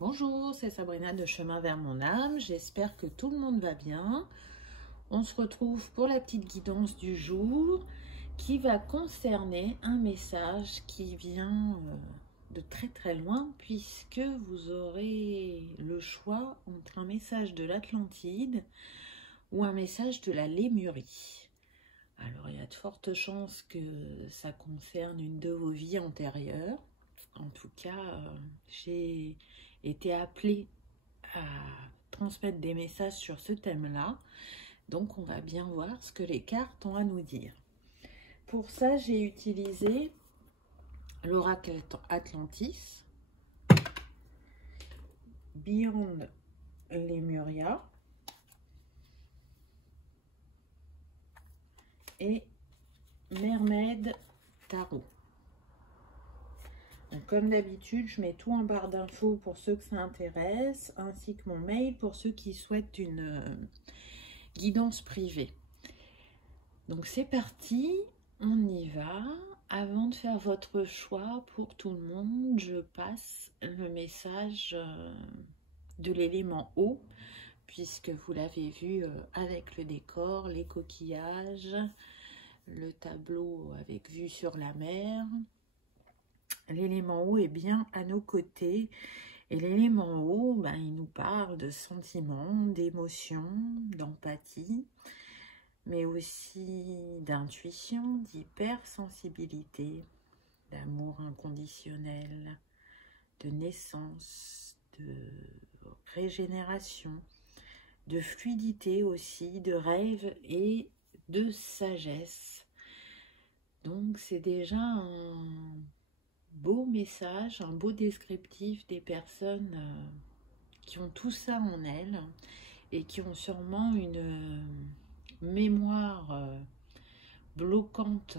Bonjour, c'est Sabrina de Chemin vers mon âme. J'espère que tout le monde va bien. On se retrouve pour la petite guidance du jour qui va concerner un message qui vient de très loin, puisque vous aurez le choix entre un message de l'Atlantide ou un message de la Lémurie. Alors il y a de fortes chances que ça concerne une de vos vies antérieures. En tout cas, j'ai été appelée à transmettre des messages sur ce thème-là. Donc, on va bien voir ce que les cartes ont à nous dire. Pour ça, j'ai utilisé l'oracle Atlantis, Beyond Lemuria et Mermaid Tarot. Donc, comme d'habitude, je mets tout en barre d'infos pour ceux que ça intéresse, ainsi que mon mail pour ceux qui souhaitent une guidance privée. Donc c'est parti, on y va. Avant de faire votre choix pour tout le monde, je passe le message de l'élément eau, puisque vous l'avez vu avec le décor, les coquillages, le tableau avec vue sur la mer. L'élément eau est bien à nos côtés. Et l'élément eau, il nous parle de sentiments, d'émotions, d'empathie, mais aussi d'intuition, d'hypersensibilité, d'amour inconditionnel, de naissance, de régénération, de fluidité aussi, de rêve et de sagesse. Donc c'est déjà un beau message, un beau descriptif des personnes qui ont tout ça en elles et qui ont sûrement une mémoire bloquante,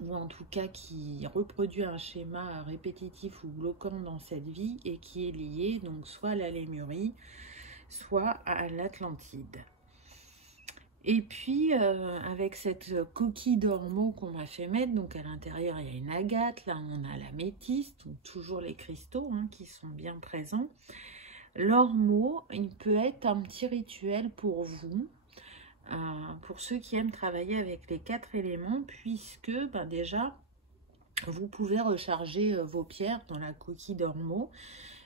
ou en tout cas qui reproduit un schéma répétitif ou bloquant dans cette vie et qui est lié donc soit à la Lémurie, soit à l'Atlantide. Et puis, avec cette coquille d'ormeau qu'on m'a fait mettre, donc à l'intérieur, il y a une agate, là on a l'améthyste, donc toujours les cristaux qui sont bien présents. L'ormeau, il peut être un petit rituel pour vous, pour ceux qui aiment travailler avec les 4 éléments, puisque déjà, vous pouvez recharger vos pierres dans la coquille d'ormeau,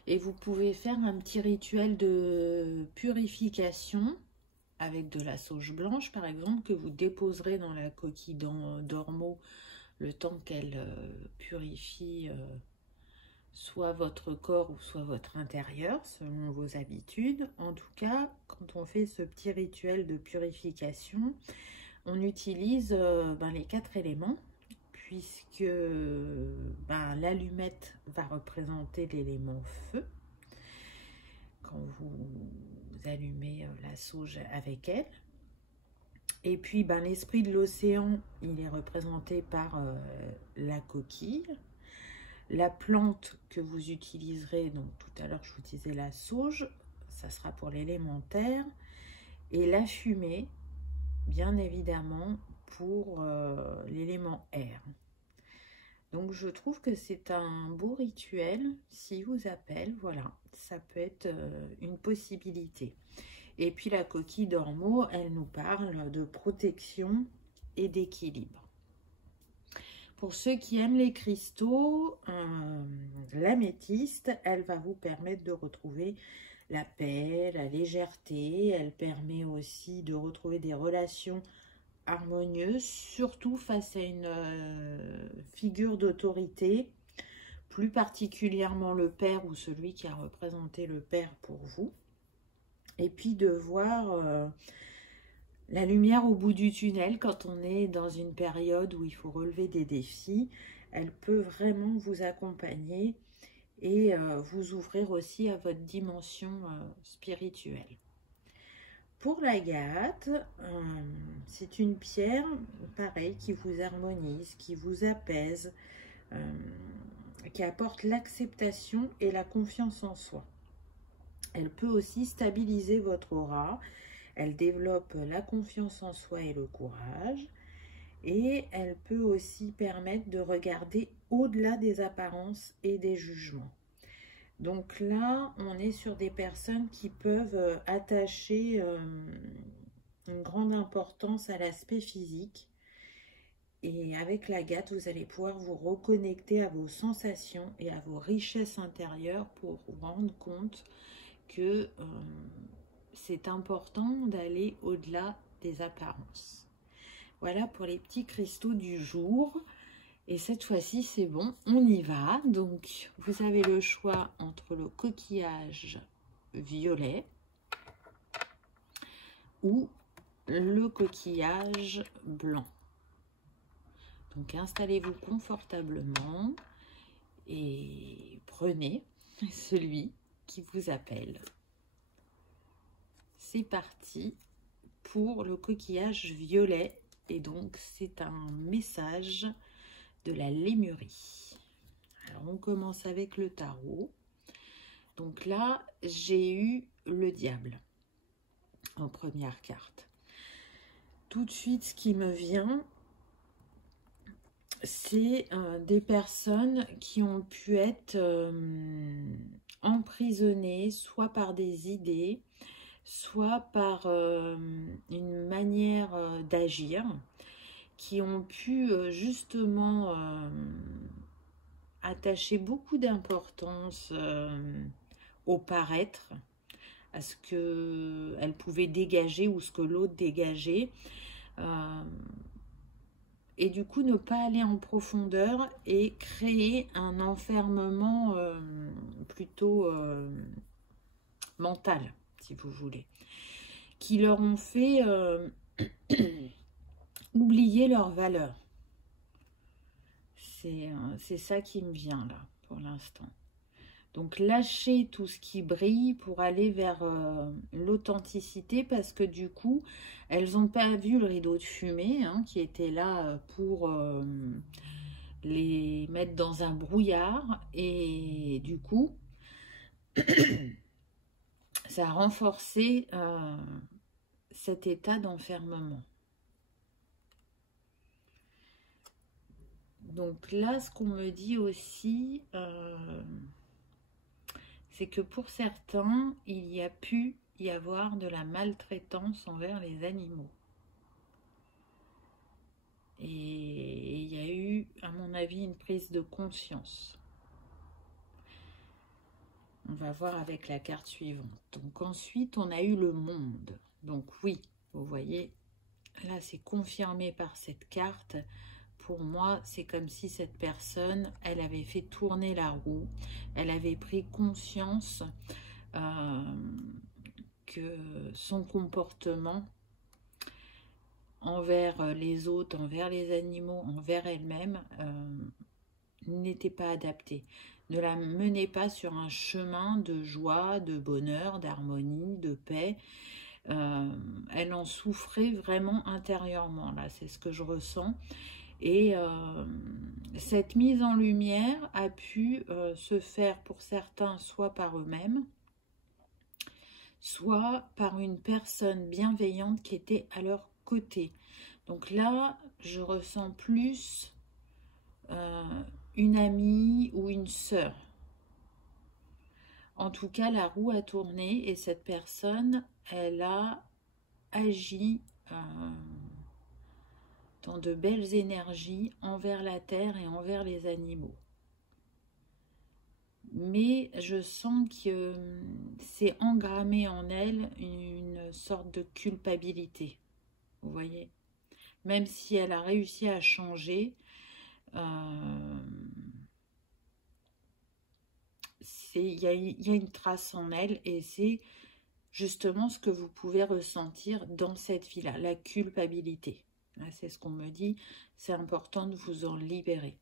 et vous pouvez faire un petit rituel de purification, avec de la sauge blanche par exemple, que vous déposerez dans la coquille d'ormeau le temps qu'elle purifie soit votre corps ou soit votre intérieur, selon vos habitudes. En tout cas, quand on fait ce petit rituel de purification, on utilise les 4 éléments, puisque l'allumette va représenter l'élément feu. Quand vous allumez la sauge avec elle. Et puis, l'esprit de l'océan, il est représenté par la coquille. La plante que vous utiliserez, donc tout à l'heure, je vous disais la sauge, ça sera pour l'élémentaire. Et la fumée, bien évidemment, pour l'élément air. Donc, je trouve que c'est un beau rituel. S'il vous appelle, voilà, ça peut être une possibilité. Et puis, la coquille d'ormeau, elle nous parle de protection et d'équilibre. Pour ceux qui aiment les cristaux, l'améthyste, elle va vous permettre de retrouver la paix, la légèreté. Elle permet aussi de retrouver des relations harmonieuse, surtout face à une figure d'autorité, plus particulièrement le père ou celui qui a représenté le père pour vous. Et puis de voir la lumière au bout du tunnel quand on est dans une période où il faut relever des défis. Elle peut vraiment vous accompagner et vous ouvrir aussi à votre dimension spirituelle. Pour l'agate, c'est une pierre, pareil, qui vous harmonise, qui vous apaise, qui apporte l'acceptation et la confiance en soi. Elle peut aussi stabiliser votre aura, elle développe la confiance en soi et le courage, et elle peut aussi permettre de regarder au-delà des apparences et des jugements. Donc là, on est sur des personnes qui peuvent attacher une grande importance à l'aspect physique. Et avec l'agate, vous allez pouvoir vous reconnecter à vos sensations et à vos richesses intérieures pour vous rendre compte que c'est important d'aller au-delà des apparences. Voilà pour les petits cristaux du jour. Et cette fois-ci, c'est bon, on y va. Donc, vous avez le choix entre le coquillage violet ou le coquillage blanc. Donc, installez-vous confortablement et prenez celui qui vous appelle. C'est parti pour le coquillage violet. Et donc, c'est un message de la Lémurie. Alors, on commence avec le tarot. Donc là, j'ai eu le diable en première carte. Tout de suite, ce qui me vient, c'est des personnes qui ont pu être emprisonnées, soit par des idées, soit par une manière d'agir, qui ont pu justement attacher beaucoup d'importance au paraître, à ce qu'elle pouvait dégager ou ce que l'autre dégageait. Et du coup, ne pas aller en profondeur et créer un enfermement plutôt mental, si vous voulez, qui leur ont fait oublier leurs valeurs. C'est ça qui me vient là, pour l'instant. Donc, lâcher tout ce qui brille pour aller vers l'authenticité, parce que du coup, elles n'ont pas vu le rideau de fumée qui était là pour les mettre dans un brouillard. Et du coup, ça a renforcé cet état d'enfermement. Donc là, ce qu'on me dit aussi, c'est que pour certains, il y a pu y avoir de la maltraitance envers les animaux. Et il y a eu, à mon avis, une prise de conscience. On va voir avec la carte suivante. Donc ensuite, on a eu le monde. Donc oui, vous voyez, là c'est confirmé par cette carte. Pour moi, c'est comme si cette personne, elle avait fait tourner la roue. Elle avait pris conscience que son comportement envers les autres, envers les animaux, envers elle-même, n'était pas adapté. Ne la menait pas sur un chemin de joie, de bonheur, d'harmonie, de paix. Elle en souffrait vraiment intérieurement. Là, c'est ce que je ressens. Et cette mise en lumière a pu se faire pour certains soit par eux-mêmes, soit par une personne bienveillante qui était à leur côté. Donc là, je ressens plus une amie ou une sœur. En tout cas, la roue a tourné et cette personne, elle a agi dans de belles énergies envers la terre et envers les animaux. Mais je sens que c'est engrammé en elle une sorte de culpabilité. Vous voyez? Même si elle a réussi à changer, il y a une trace en elle et c'est justement ce que vous pouvez ressentir dans cette vie-là, la culpabilité. Là, c'est ce qu'on me dit, c'est important de vous en libérer.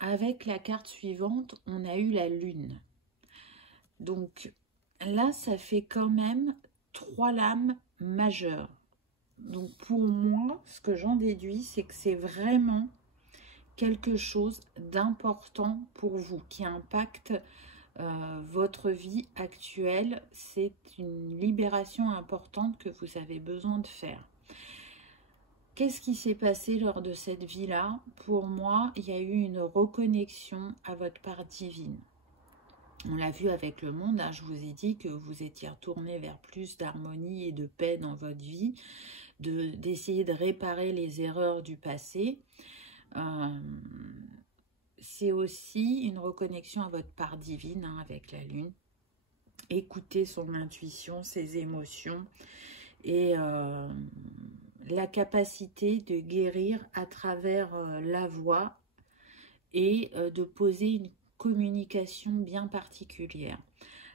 Avec la carte suivante, on a eu la lune. Donc là, ça fait quand même 3 lames majeures. Donc pour moi, ce que j'en déduis, c'est que c'est vraiment quelque chose d'important pour vous, qui impacte votre vie actuelle. C'est une libération importante que vous avez besoin de faire. Qu'est-ce qui s'est passé lors de cette vie-là? Pour moi, il y a eu une reconnexion à votre part divine. On l'a vu avec le monde, hein, je vous ai dit que vous étiez retourné vers plus d'harmonie et de paix dans votre vie, d'essayer de réparer les erreurs du passé. C'est aussi une reconnexion à votre part divine, hein, avec la lune. Écouter son intuition, ses émotions et la capacité de guérir à travers la voix et de poser une communication bien particulière.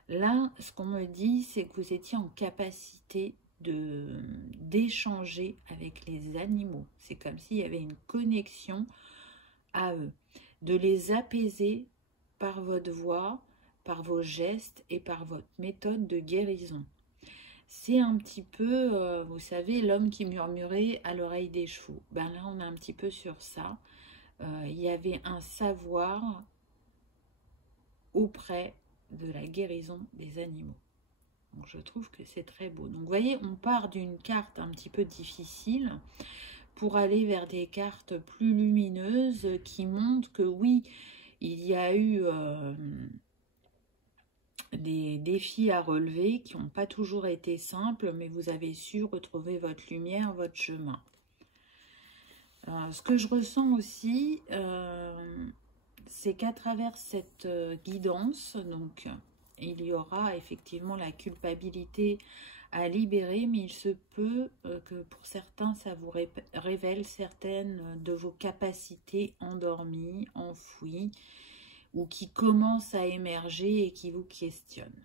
Là, ce qu'on me dit, c'est que vous étiez en capacité d'échanger avec les animaux. C'est comme s'il y avait une connexion à eux, de les apaiser par votre voix, par vos gestes et par votre méthode de guérison. C'est un petit peu, vous savez, l'homme qui murmurait à l'oreille des chevaux. Ben là, on est un petit peu sur ça. Il y avait un savoir auprès de la guérison des animaux. Donc, je trouve que c'est très beau. Donc, vous voyez, on part d'une carte un petit peu difficile pour aller vers des cartes plus lumineuses qui montrent que oui, il y a eu des défis à relever qui n'ont pas toujours été simples, mais vous avez su retrouver votre lumière, votre chemin. Ce que je ressens aussi, c'est qu'à travers cette guidance, donc il y aura effectivement la culpabilité à libérer, mais il se peut que pour certains, ça vous révèle certaines de vos capacités endormies, enfouies, ou qui commencent à émerger et qui vous questionnent.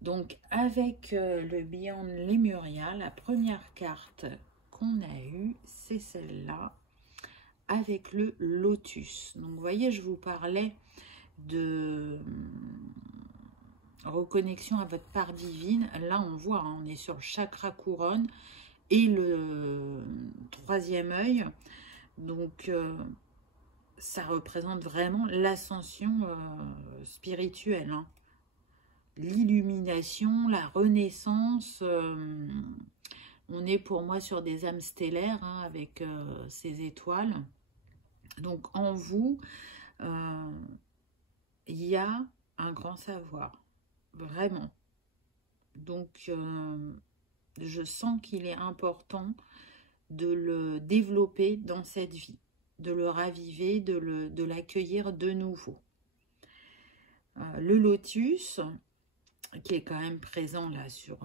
Donc avec le Beyond Lemuria, la première carte qu'on a eue, c'est celle-là, avec le lotus. Donc vous voyez, je vous parlais de reconnexion à votre part divine. Là, on voit, hein, on est sur le chakra couronne et le troisième œil. Donc, ça représente vraiment l'ascension spirituelle, hein. L'illumination, la renaissance. On est pour moi sur des âmes stellaires, hein, avec ces étoiles. Donc, en vous, il y a un grand savoir. Vraiment. Donc, je sens qu'il est important de le développer dans cette vie, de le raviver, de l'accueillir de nouveau. Le lotus, qui est quand même présent là sur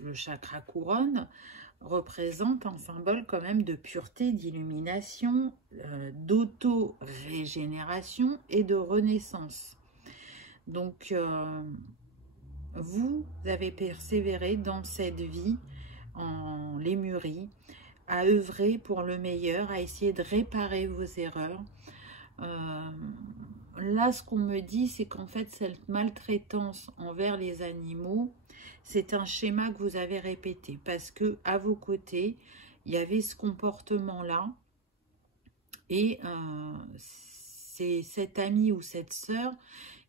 le chakra couronne, représente un symbole quand même de pureté, d'illumination, d'auto-régénération et de renaissance. Donc, vous avez persévéré dans cette vie en Lémurie, à œuvrer pour le meilleur, à essayer de réparer vos erreurs. Là, ce qu'on me dit, c'est qu'en fait, cette maltraitance envers les animaux, c'est un schéma que vous avez répété, parce que à vos côtés, il y avait ce comportement-là, et c'est cet ami ou cette sœur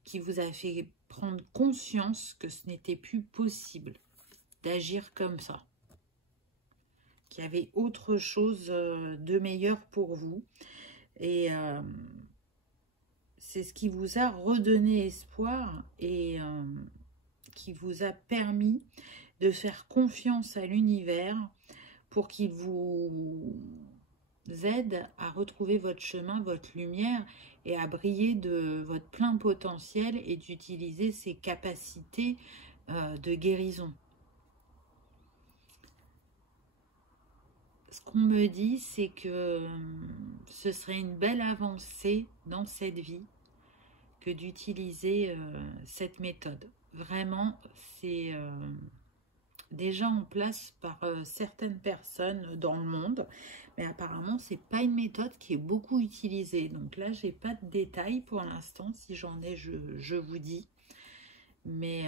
qui vous a fait prendre conscience que ce n'était plus possible d'agir comme ça, qu'il y avait autre chose de meilleur pour vous. Et c'est ce qui vous a redonné espoir et qui vous a permis de faire confiance à l'univers pour qu'il vous aide à retrouver votre chemin, votre lumière et à briller de votre plein potentiel et d'utiliser ses capacités de guérison. Ce qu'on me dit, c'est que ce serait une belle avancée dans cette vie que d'utiliser cette méthode. Vraiment, c'est déjà en place par certaines personnes dans le monde, mais apparemment, c'est pas une méthode qui est beaucoup utilisée. Donc là, j'ai pas de détails pour l'instant. Si j'en ai, je vous dis. Mais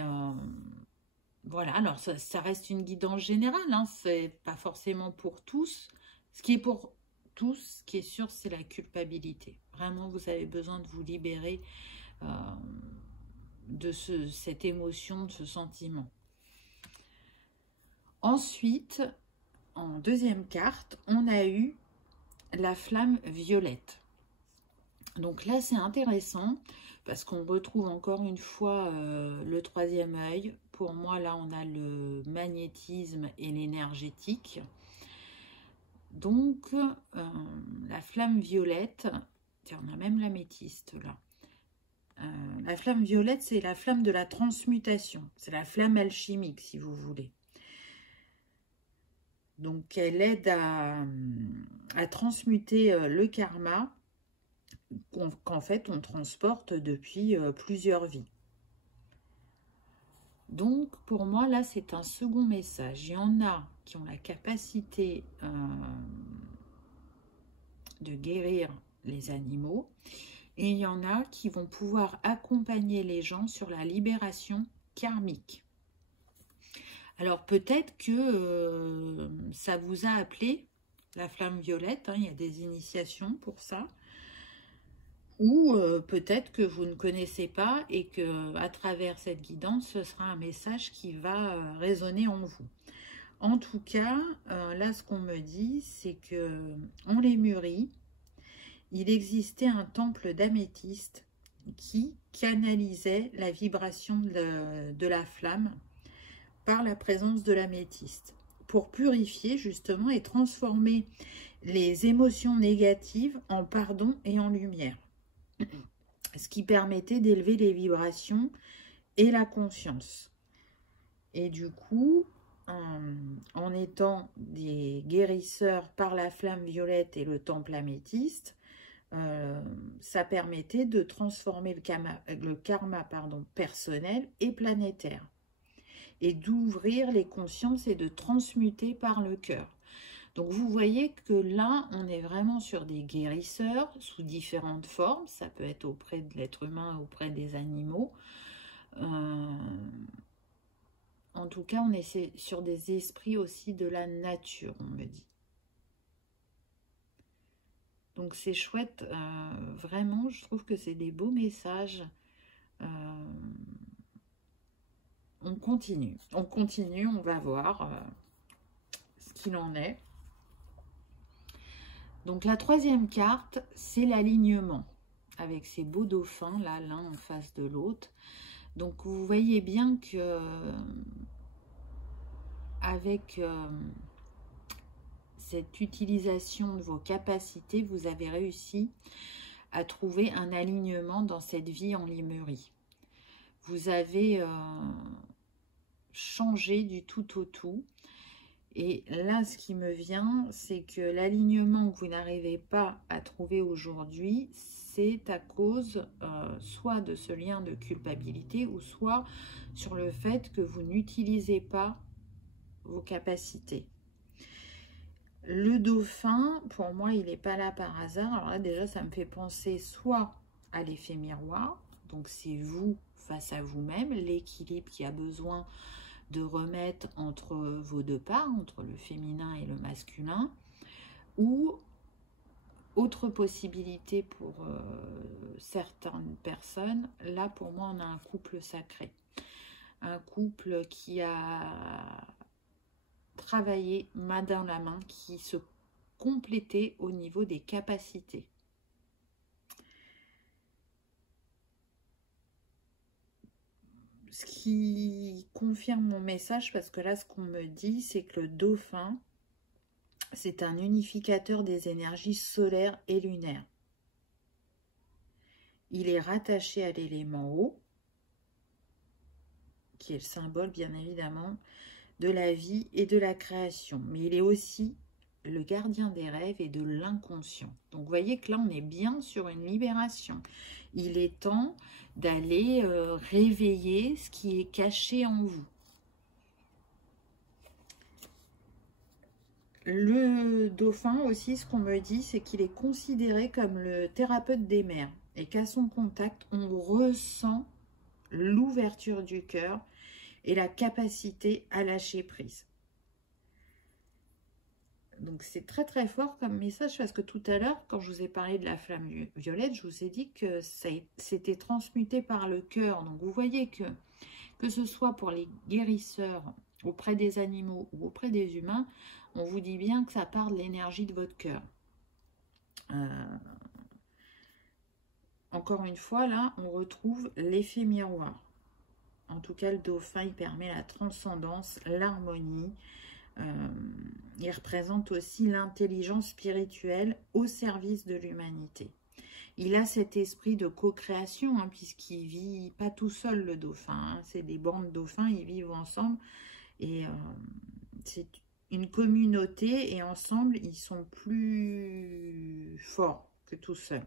voilà, alors ça reste une guidance générale, hein, c'est pas forcément pour tous. Ce qui est pour tous, ce qui est sûr, c'est la culpabilité. Vraiment, vous avez besoin de vous libérer de cette émotion, de ce sentiment. Ensuite, en deuxième carte, on a eu la flamme violette. Donc là, c'est intéressant parce qu'on retrouve encore une fois le troisième œil. Pour moi, là, on a le magnétisme et l'énergétique. Donc, la flamme violette, tiens, on a même l'améthyste là. La flamme violette, c'est la flamme de la transmutation. C'est la flamme alchimique, si vous voulez. Donc, elle aide à transmuter le karma qu'en fait, on transporte depuis plusieurs vies. Donc, pour moi, là, c'est un second message. Il y en a qui ont la capacité de guérir les animaux. Et il y en a qui vont pouvoir accompagner les gens sur la libération karmique. Alors peut-être que ça vous a appelé, la flamme violette, hein, il y a des initiations pour ça. Ou peut-être que vous ne connaissez pas et que à travers cette guidance, ce sera un message qui va résonner en vous. En tout cas, là ce qu'on me dit, c'est que on les mûrit. Il existait un temple d'améthyste qui canalisait la vibration de la flamme par la présence de l'améthyste pour purifier justement et transformer les émotions négatives en pardon et en lumière. Ce qui permettait d'élever les vibrations et la conscience. Et du coup, en étant des guérisseurs par la flamme violette et le temple améthyste, ça permettait de transformer le karma personnel et planétaire et d'ouvrir les consciences et de transmuter par le cœur. Donc vous voyez que là, on est vraiment sur des guérisseurs sous différentes formes. Ça peut être auprès de l'être humain, auprès des animaux. En tout cas, on est sur des esprits aussi de la nature, on me dit. Donc c'est chouette, vraiment, je trouve que c'est des beaux messages. On continue, on va voir ce qu'il en est. Donc la troisième carte, c'est l'alignement, avec ces beaux dauphins, là, l'un en face de l'autre. Donc vous voyez bien que avec cette utilisation de vos capacités, vous avez réussi à trouver un alignement dans cette vie en Lémurie. Vous avez changé du tout au tout. Et là, ce qui me vient, c'est que l'alignement que vous n'arrivez pas à trouver aujourd'hui, c'est à cause soit de ce lien de culpabilité ou soit sur le fait que vous n'utilisez pas vos capacités. Le dauphin, pour moi, il n'est pas là par hasard. Alors là, déjà, ça me fait penser soit à l'effet miroir, donc c'est vous face à vous-même, l'équilibre qui a besoin de remettre entre vos deux parts, entre le féminin et le masculin, ou autre possibilité pour certaines personnes, là pour moi on a un couple sacré, un couple qui a travaillé main dans la main, qui se complétait au niveau des capacités. Ce qui confirme mon message, parce que là, ce qu'on me dit, c'est que le dauphin, c'est un unificateur des énergies solaires et lunaires. Il est rattaché à l'élément eau, qui est le symbole, bien évidemment, de la vie et de la création. Mais il est aussi le gardien des rêves et de l'inconscient. Donc, vous voyez que là, on est bien sur une libération. Il est temps d'aller réveiller ce qui est caché en vous. Le dauphin aussi, ce qu'on me dit, c'est qu'il est considéré comme le thérapeute des mers et qu'à son contact, on ressent l'ouverture du cœur et la capacité à lâcher prise. Donc c'est très très fort comme message parce que tout à l'heure, quand je vous ai parlé de la flamme violette, je vous ai dit que c'était transmuté par le cœur. Donc vous voyez que ce soit pour les guérisseurs auprès des animaux ou auprès des humains, on vous dit bien que ça part de l'énergie de votre cœur. encore une fois, là, on retrouve l'effet miroir. En tout cas, le dauphin, il permet la transcendance, l'harmonie. Il représente aussi l'intelligence spirituelle au service de l'humanité. Il a cet esprit de co-création, hein, puisqu'il vit pas tout seul, le dauphin. Hein. C'est des bandes de dauphins, ils vivent ensemble. Et c'est une communauté, et ensemble, ils sont plus forts que tout seuls.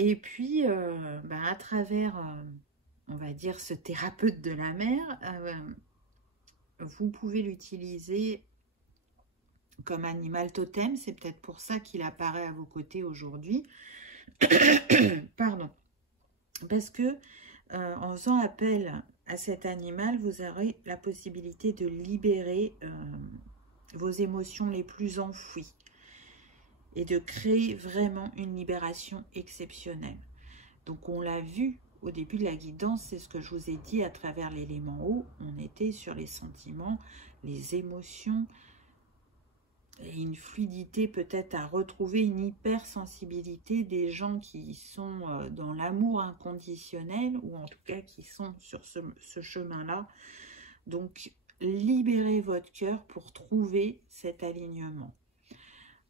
Et puis, à travers, on va dire, ce thérapeute de la mer, vous pouvez l'utiliser comme animal totem. C'est peut-être pour ça qu'il apparaît à vos côtés aujourd'hui. Pardon. Parce que, en faisant appel à cet animal, vous aurez la possibilité de libérer vos émotions les plus enfouies. Et de créer vraiment une libération exceptionnelle. Donc on l'a vu au début de la guidance, c'est ce que je vous ai dit à travers l'élément eau, on était sur les sentiments, les émotions, et une fluidité peut-être à retrouver, une hypersensibilité des gens qui sont dans l'amour inconditionnel, ou en tout cas qui sont sur ce chemin-là. Donc libérez votre cœur pour trouver cet alignement.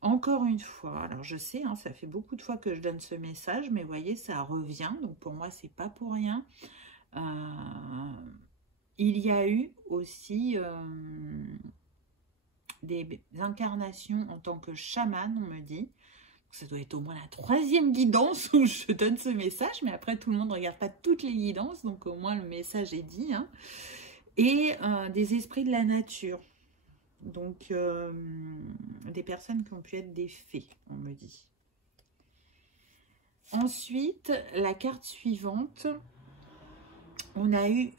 Encore une fois, alors je sais, hein, ça fait beaucoup de fois que je donne ce message, mais vous voyez, ça revient, donc pour moi, c'est pas pour rien. Il y a eu aussi des incarnations en tant que chaman, on me dit. Ça doit être au moins la 3e guidance où je donne ce message, mais après, tout le monde ne regarde pas toutes les guidances, donc au moins le message est dit. Hein. Et des esprits de la nature. Donc, des personnes qui ont pu être des fées, on me dit. Ensuite, la carte suivante, on a eu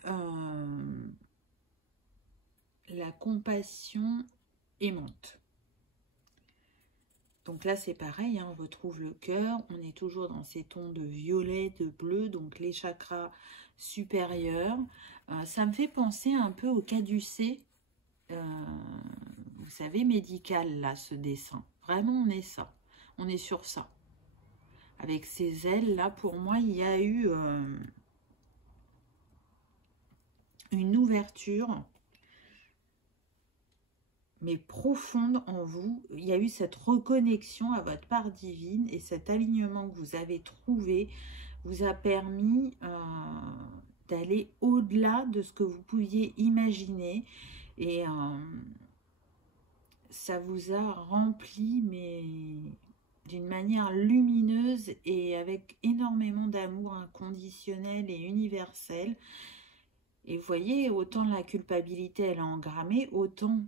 la compassion aimante. Donc là, c'est pareil, hein, on retrouve le cœur, on est toujours dans ces tons de violet, de bleu, donc les chakras supérieurs. Ça me fait penser un peu au caducée. Vous savez, médical, là, ce dessin. Vraiment, on est ça. On est sur ça. Avec ces ailes, là, pour moi, il y a eu une ouverture, mais profonde en vous. Il y a eu cette reconnexion à votre part divine, et cet alignement que vous avez trouvé vous a permis d'aller au-delà de ce que vous pouviez imaginer. Et ça vous a rempli, mais d'une manière lumineuse et avec énormément d'amour inconditionnel et universel. Et vous voyez, autant la culpabilité, elle est engrammée, autant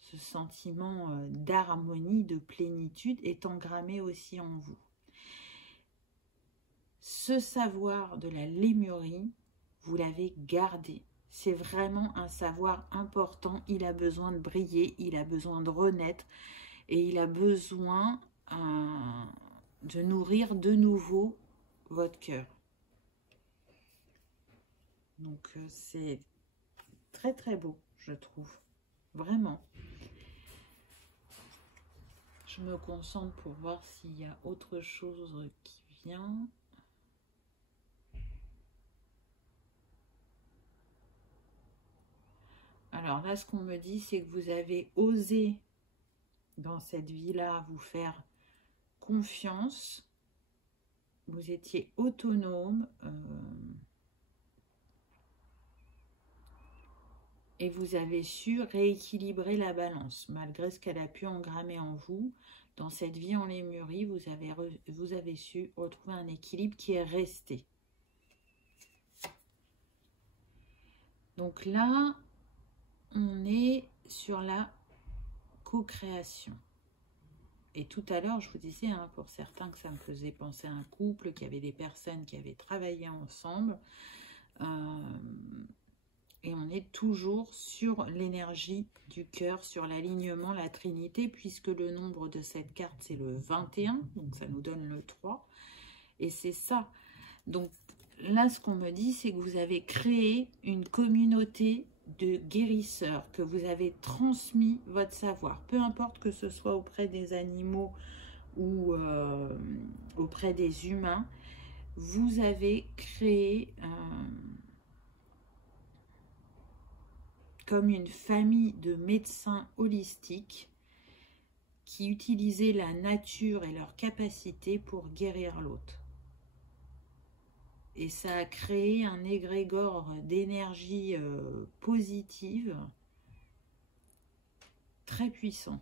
ce sentiment d'harmonie, de plénitude est engrammé aussi en vous. Ce savoir de la lémurie, vous l'avez gardé. C'est vraiment un savoir important. Il a besoin de briller, il a besoin de renaître et il a besoin de nourrir de nouveau votre cœur. Donc c'est très très beau, je trouve. Vraiment. Je me concentre pour voir s'il y a autre chose qui vient. Alors là, ce qu'on me dit, c'est que vous avez osé dans cette vie-là vous faire confiance. Vous étiez autonome et vous avez su rééquilibrer la balance. Malgré ce qu'elle a pu engrammer en vous, dans cette vie en lémurie, vous avez su retrouver un équilibre qui est resté. Donc là, on est sur la co-création. Et tout à l'heure, je vous disais, hein, pour certains, que ça me faisait penser à un couple, qu'il y avait des personnes qui avaient travaillé ensemble. Et on est toujours sur l'énergie du cœur, sur l'alignement, la Trinité, puisque le nombre de cette carte, c'est le 21, donc ça nous donne le 3. Et c'est ça. Donc là, ce qu'on me dit, c'est que vous avez créé une communauté de guérisseurs, que vous avez transmis votre savoir, peu importe que ce soit auprès des animaux ou auprès des humains, vous avez créé comme une famille de médecins holistiques qui utilisaient la nature et leurs capacités pour guérir l'autre. Et ça a créé un égrégore d'énergie positive très puissant.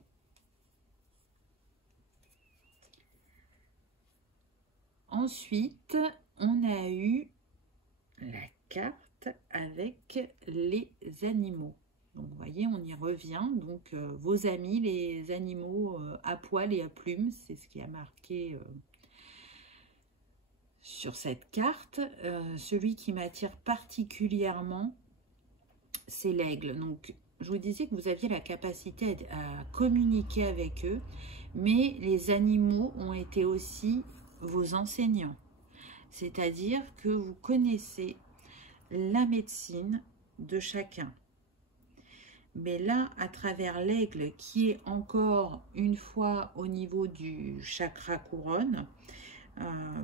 Ensuite, on a eu la carte avec les animaux. Donc, vous voyez, on y revient. Donc, vos amis, les animaux à poil et à plumes, c'est ce qui a marqué sur cette carte. Celui qui m'attire particulièrement, c'est l'aigle. Donc, je vous disais que vous aviez la capacité à communiquer avec eux, mais les animaux ont été aussi vos enseignants. C'est-à-dire que vous connaissez la médecine de chacun. Mais là, à travers l'aigle, qui est encore une fois au niveau du chakra couronne,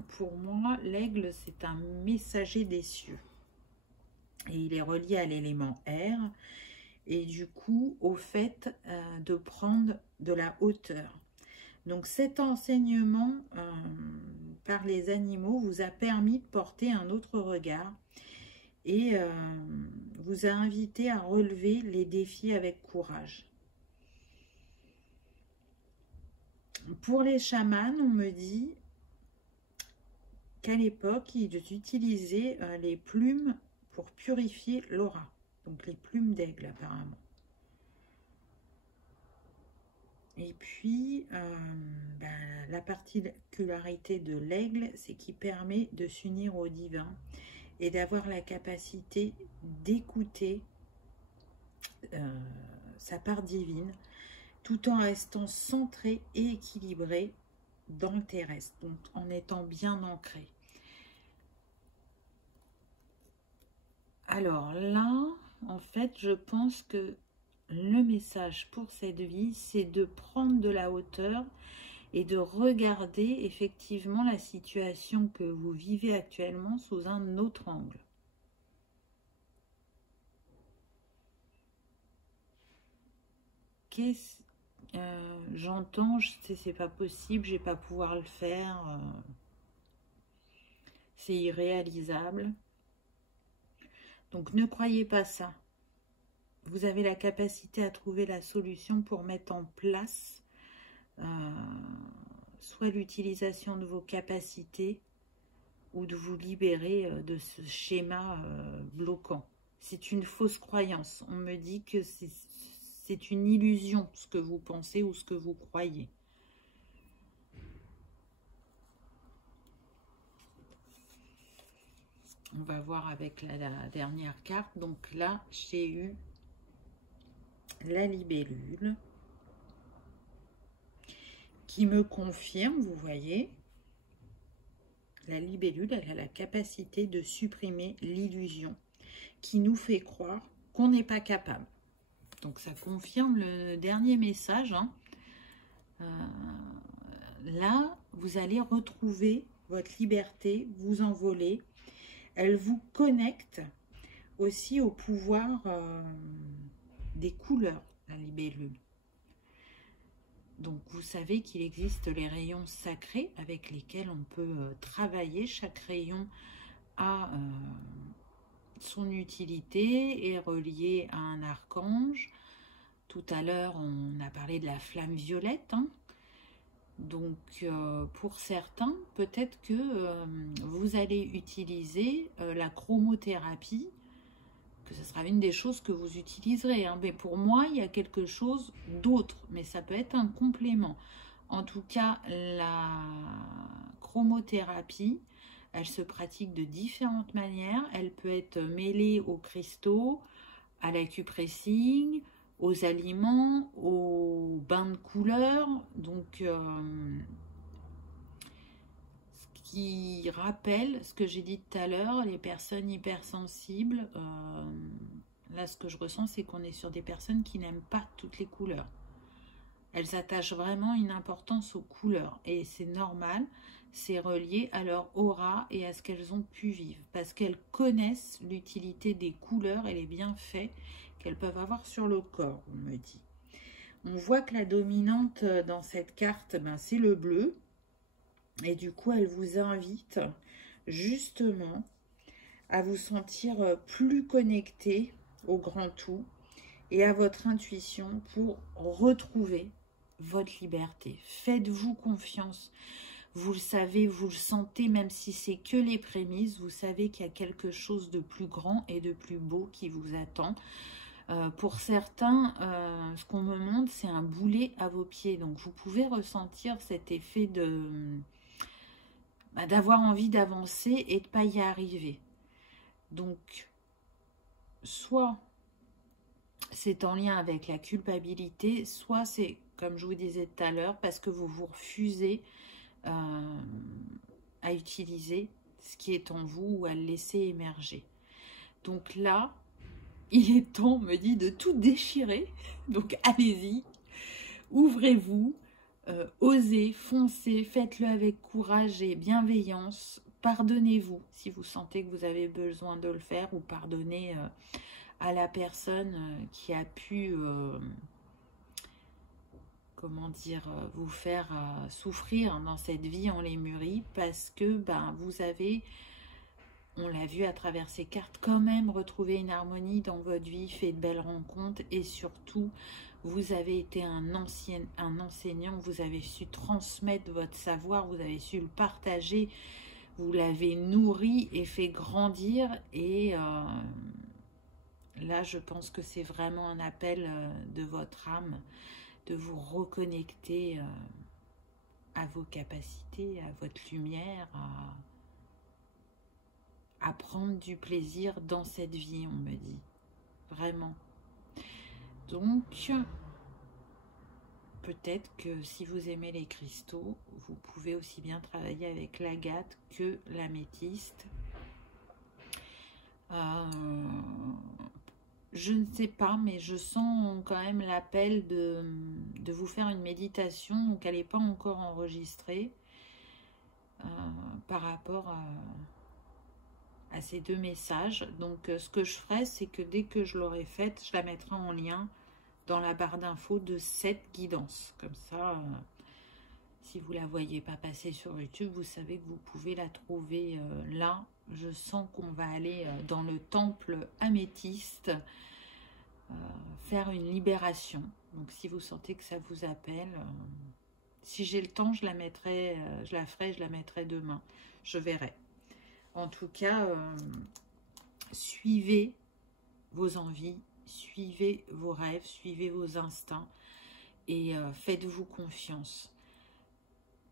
pour moi, l'aigle, c'est un messager des cieux. Et il est relié à l'élément air, et du coup, au fait de prendre de la hauteur. Donc, cet enseignement par les animaux vous a permis de porter un autre regard et vous a invité à relever les défis avec courage. Pour les chamans, on me dit qu'à l'époque, ils utilisaient les plumes pour purifier l'aura. Donc les plumes d'aigle apparemment. Et puis, la particularité de l'aigle, c'est qu'il permet de s'unir au divin et d'avoir la capacité d'écouter sa part divine, tout en restant centré et équilibré dans le terrestre, donc en étant bien ancré. Alors là, en fait, je pense que le message pour cette vie, c'est de prendre de la hauteur et de regarder effectivement la situation que vous vivez actuellement sous un autre angle. J'entends, je sais, c'est pas possible, je vais pas pouvoir le faire, c'est irréalisable. Donc ne croyez pas ça. Vous avez la capacité à trouver la solution pour mettre en place soit l'utilisation de vos capacités ou de vous libérer de ce schéma bloquant. C'est une fausse croyance. On me dit que c'est une illusion ce que vous pensez ou ce que vous croyez. On va voir avec la dernière carte. Donc là, j'ai eu la libellule qui me confirme, vous voyez, la libellule, elle a la capacité de supprimer l'illusion qui nous fait croire qu'on n'est pas capable. Donc ça confirme le dernier message. Hein. Là, vous allez retrouver votre liberté, vous envoler. Elle vous connecte aussi au pouvoir des couleurs, la libellule. Donc, vous savez qu'il existe les rayons sacrés avec lesquels on peut travailler. Chaque rayon a son utilité et est relié à un archange. Tout à l'heure, on a parlé de la flamme violette. Hein. Donc, pour certains, peut-être que vous allez utiliser la chromothérapie, que ce sera une des choses que vous utiliserez. Hein. Mais pour moi, il y a quelque chose d'autre, mais ça peut être un complément. En tout cas, la chromothérapie, elle se pratique de différentes manières. Elle peut être mêlée aux cristaux, à l'acupressing, aux aliments, aux bains de couleurs. Donc, qui rappelle ce que j'ai dit tout à l'heure, les personnes hypersensibles. Là, ce que je ressens, c'est qu'on est sur des personnes qui n'aiment pas toutes les couleurs. elles attachent vraiment une importance aux couleurs. Et c'est normal, c'est relié à leur aura et à ce qu'elles ont pu vivre. Parce qu'elles connaissent l'utilité des couleurs et les bienfaits qu'elles peuvent avoir sur le corps, on me dit. On voit que la dominante dans cette carte, ben, c'est le bleu. Et du coup, elle vous invite justement à vous sentir plus connecté au grand tout et à votre intuition pour retrouver votre liberté. Faites-vous confiance. Vous le savez, vous le sentez, même si c'est que les prémices, vous savez qu'il y a quelque chose de plus grand et de plus beau qui vous attend. Pour certains, ce qu'on me montre, c'est un boulet à vos pieds. Donc, vous pouvez ressentir cet effet d'avoir envie d'avancer et de ne pas y arriver. Donc, soit c'est en lien avec la culpabilité, soit c'est, comme je vous disais tout à l'heure, parce que vous vous refusez à utiliser ce qui est en vous ou à le laisser émerger. Donc là, il est temps, me dit, de tout déchirer. Donc allez-y, ouvrez-vous, osez, foncez, faites-le avec courage et bienveillance. Pardonnez-vous si vous sentez que vous avez besoin de le faire, ou pardonnez à la personne qui a pu, comment dire, vous faire souffrir dans cette vie en les mûrit, parce que ben, vous avez, on l'a vu à travers ces cartes, quand même retrouvé une harmonie dans votre vie, fait de belles rencontres, et surtout, vous avez été un enseignant, vous avez su transmettre votre savoir, vous avez su le partager, vous l'avez nourri et fait grandir, et là, je pense que c'est vraiment un appel de votre âme, de vous reconnecter à vos capacités, à votre lumière, à prendre du plaisir dans cette vie, on me dit. Vraiment. Donc, peut-être que si vous aimez les cristaux, vous pouvez aussi bien travailler avec l'agate que l'améthyste. Je ne sais pas, mais je sens quand même l'appel de vous faire une méditation, donc elle n'est pas encore enregistrée, par rapport à ces deux messages. Donc ce que je ferai, c'est que dès que je l'aurai faite, je la mettrai en lien dans la barre d'infos de cette guidance. Comme ça, si vous ne la voyez pas passer sur YouTube, vous savez que vous pouvez la trouver là. Je sens qu'on va aller dans le temple améthyste, faire une libération. Donc si vous sentez que ça vous appelle, si j'ai le temps, je la mettrai, je la mettrai demain. Je verrai. En tout cas, suivez vos envies, suivez vos rêves, suivez vos instincts et faites-vous confiance.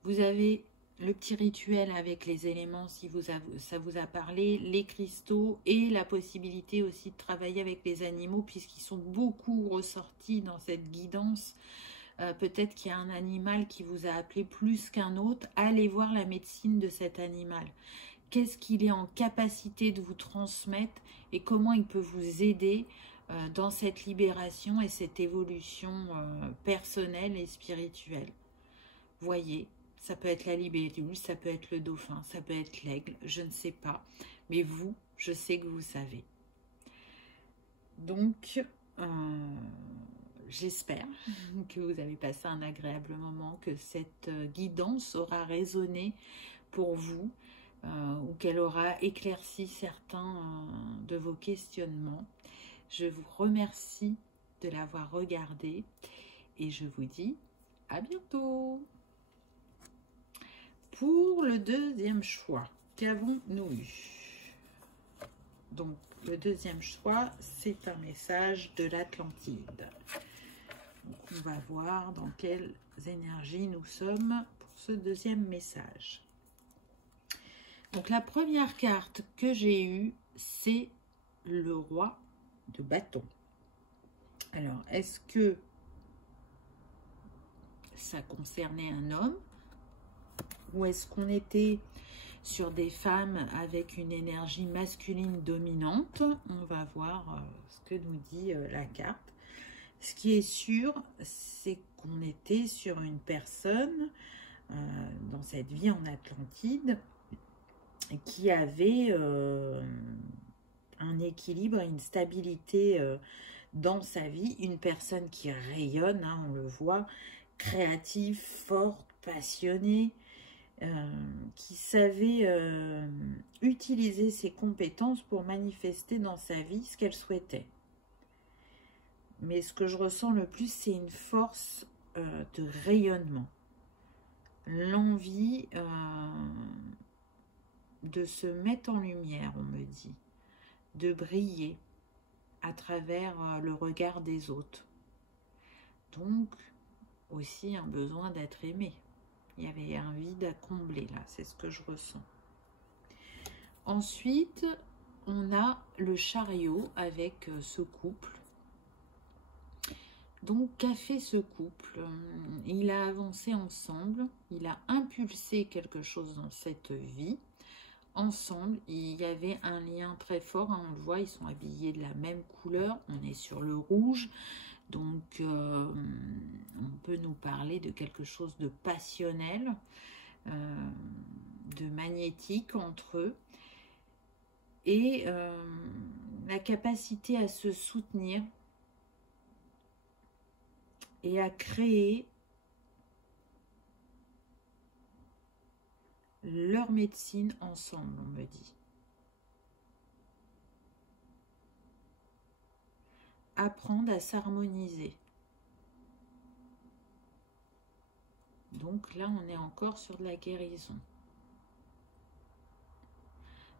Vous avez le petit rituel avec les éléments, si ça vous a parlé, les cristaux, et la possibilité aussi de travailler avec les animaux, puisqu'ils sont beaucoup ressortis dans cette guidance. Peut-être qu'il y a un animal qui vous a appelé plus qu'un autre. Allez voir la médecine de cet animal. Qu'est-ce qu'il est en capacité de vous transmettre et comment il peut vous aider dans cette libération et cette évolution personnelle et spirituelle. Voyez. Ça peut être la libellule, ça peut être le dauphin, ça peut être l'aigle, je ne sais pas. Mais vous, je sais que vous savez. Donc, j'espère que vous avez passé un agréable moment, que cette guidance aura résonné pour vous, ou qu'elle aura éclairci certains de vos questionnements. Je vous remercie de l'avoir regardé et je vous dis à bientôt. Pour le deuxième choix, qu'avons-nous eu? Donc, le deuxième choix, c'est un message de l'Atlantide. On va voir dans quelles énergies nous sommes pour ce deuxième message. Donc, la première carte que j'ai eue, c'est le roi de bâton. Alors, est-ce que ça concernait un homme? Ou est-ce qu'on était sur des femmes avec une énergie masculine dominante? On va voir ce que nous dit la carte. Ce qui est sûr, c'est qu'on était sur une personne dans cette vie en Atlantide qui avait un équilibre et une stabilité dans sa vie, une personne qui rayonne, hein, on le voit, créative, forte, passionnée, qui savait utiliser ses compétences pour manifester dans sa vie ce qu'elle souhaitait. Mais ce que je ressens le plus, c'est une force de rayonnement, l'envie de se mettre en lumière, on me dit, de briller à travers le regard des autres. Donc, aussi un besoin d'être aimé. Il y avait un vide à combler là, c'est ce que je ressens. Ensuite, on a le chariot avec ce couple. Donc, qu'a fait ce couple? Il a avancé ensemble, il a impulsé quelque chose dans cette vie. Ensemble, il y avait un lien très fort, hein, on le voit, ils sont habillés de la même couleur, on est sur le rouge, donc on peut nous parler de quelque chose de passionnel, de magnétique entre eux, et la capacité à se soutenir et à créer leur médecine ensemble, on me dit. Apprendre à s'harmoniser. Donc là, on est encore sur de la guérison.